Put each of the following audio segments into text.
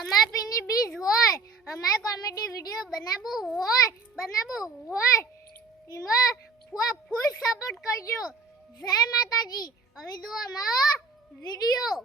વમાપીની બીજ હોય, અમારે કોમેડી વીડિયો બનાવવો હોય બનાવો હોય, એમાં ફૂ, ફૂલ સપોર્ટ કરજો. જય માતાજી. હવે જો અમારો વીડિયો.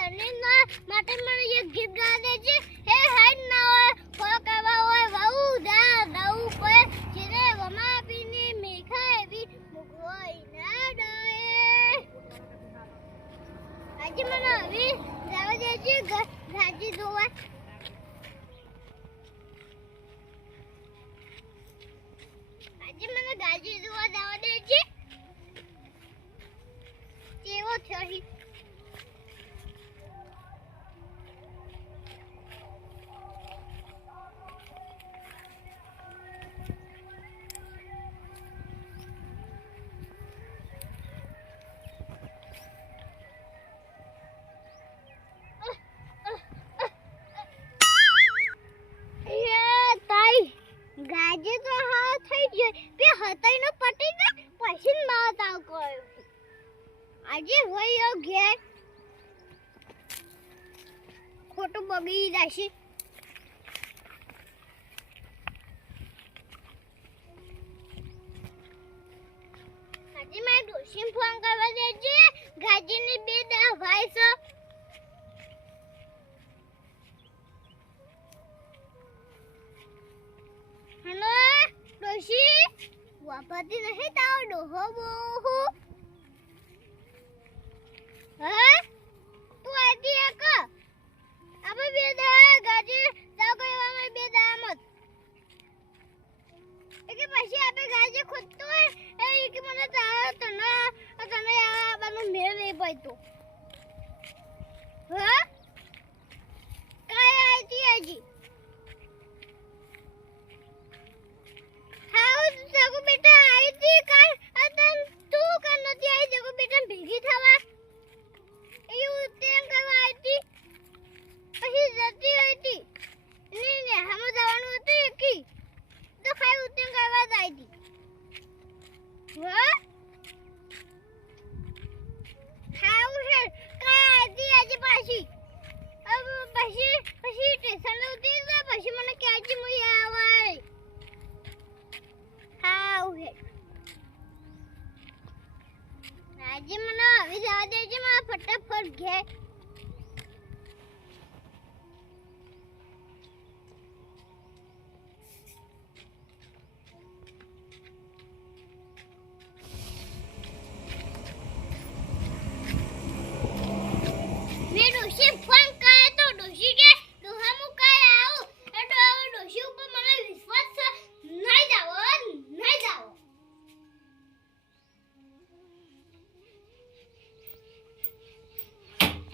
વના ધરણીના માટે મને એક ગીત ગા દેજે. હે હેડ ના હોય કરવા હોય, વહુ દા દઉ કોઈ. જીરે વમા પીને મેખા એવી મુગવાઈ ના ડોએ આજે મને હવે જવા દેજે ગાજી ભાજી આજે ગાજે તો હા થઈ ગયો બે હતાઈ નો પટી દે પછી માત આવ કર્યો. આજે હોય ઘેર ખોટું બગડી જશે. આજે મારે ડોશીને ફોન કરવા દેજે ગાજીની બે દા ભાઈ છે વાપરતી નહીં તારો ડોહો બોહો હે? તું આતી એક? આપણે બે દા ગાજી જાવ કોઈ અમે બે દા મત કે પછી આપણે ગાજી ખોદતો એ કે મને તારા, તને તને આ બાનું મેળ નહીં પડતો. હે? કાય આતી હજી?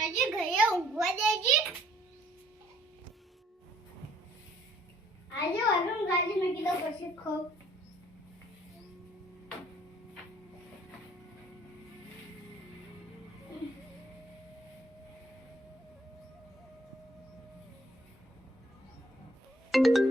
આજે ઘરે ઊંઘવા દેજે. આજે વાગમ ગાડી મેં કીધું પછી ખાવ વાલા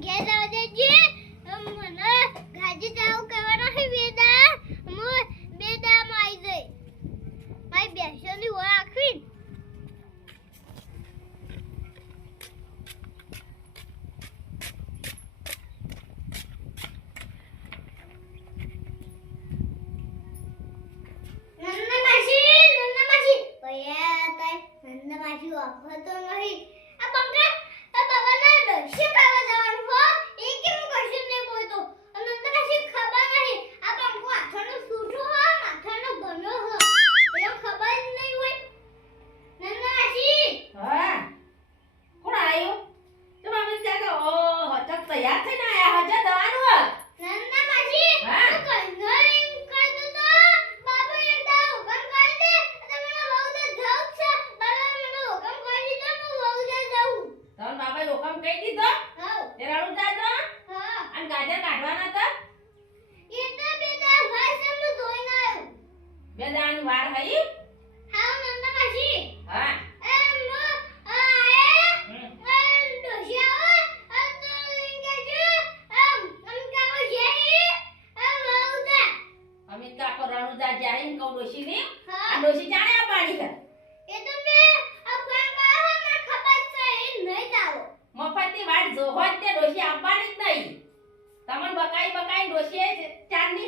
together.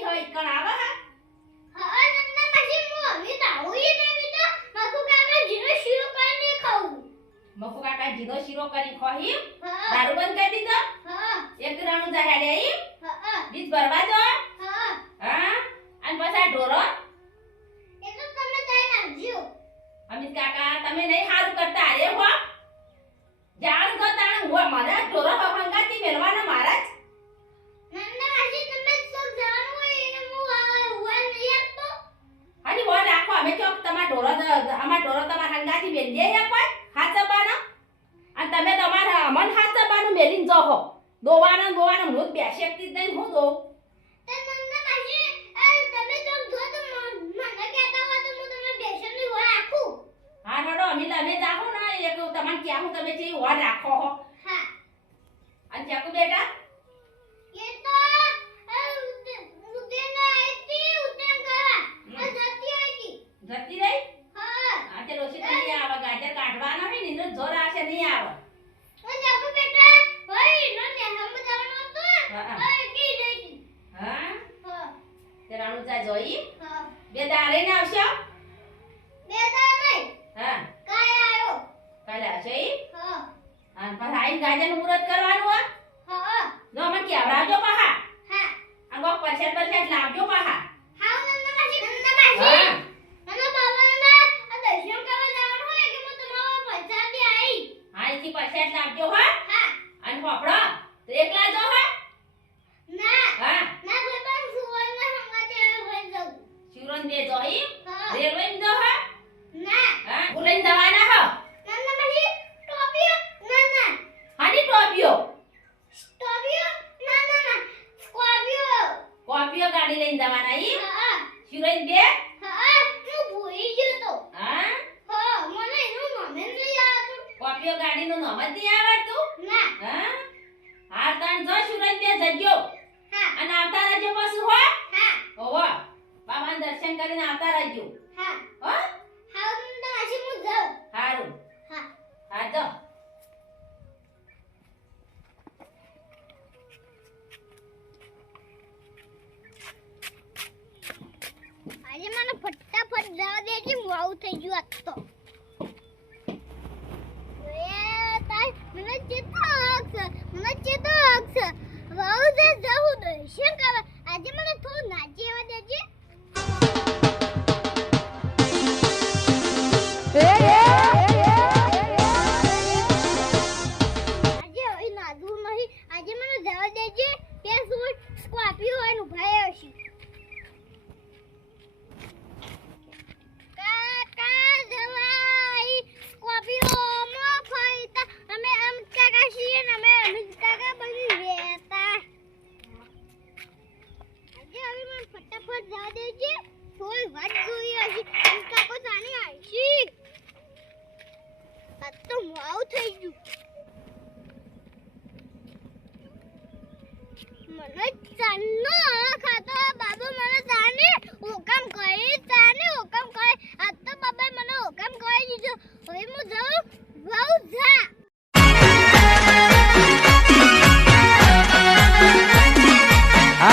ઈ હોય કણ આવે હા? હા નંદા પછી હું હવે તાવું ઈ ને બેટા મકુ કાકા જીરો શીરો કરીને ખાવું મકુ કાકા જીરો શીરો કરી ખોહી દારૂ બંધ અમિત કાકા તમે નહીં સારું કરતા અરે હો. અને હું બે શક્તિ દઈને હું દો અમે તમે જાહો ને એક તમને ક્યાં હું તમે જે ઓર રાખો હો. હા. અને ચાકુ બેટા એ તો પછી આઈ ગાજર મુહૂર્ત કરવાનું હા. હા જો મને કેવડાવજો પાહા. હા. આ ગો પછેર પછેર લાવજો પાહા. હા નંદા માસી નંદા માસી મને બાબાના આ દર્શન કરવા જવાનું હોય કે હું તમારો પૈસા દે આઈ હા એથી પછેર લાવજો હા. હા. અને પોપડો તો એકલા જો હા. ના. હા. ના કોઈ પણ સુવર્ણ સંગાતે હોય જવું સુવર્ણ બે જો સ્કોર્પિયો ગાડીનું નામ જ નહીં આવડતું? ના. હા? હાર જો સુરત બે જજો હા. અને આવતા રહેજો પાછું હો? હા. ઓવો બાબાના દર્શન કરીને આવતા રહેજો. હા. હો? હારું. હા. તો આજે મને ફટાફટ જવા દેજે હું આવું થઈ ગયું આજ તો.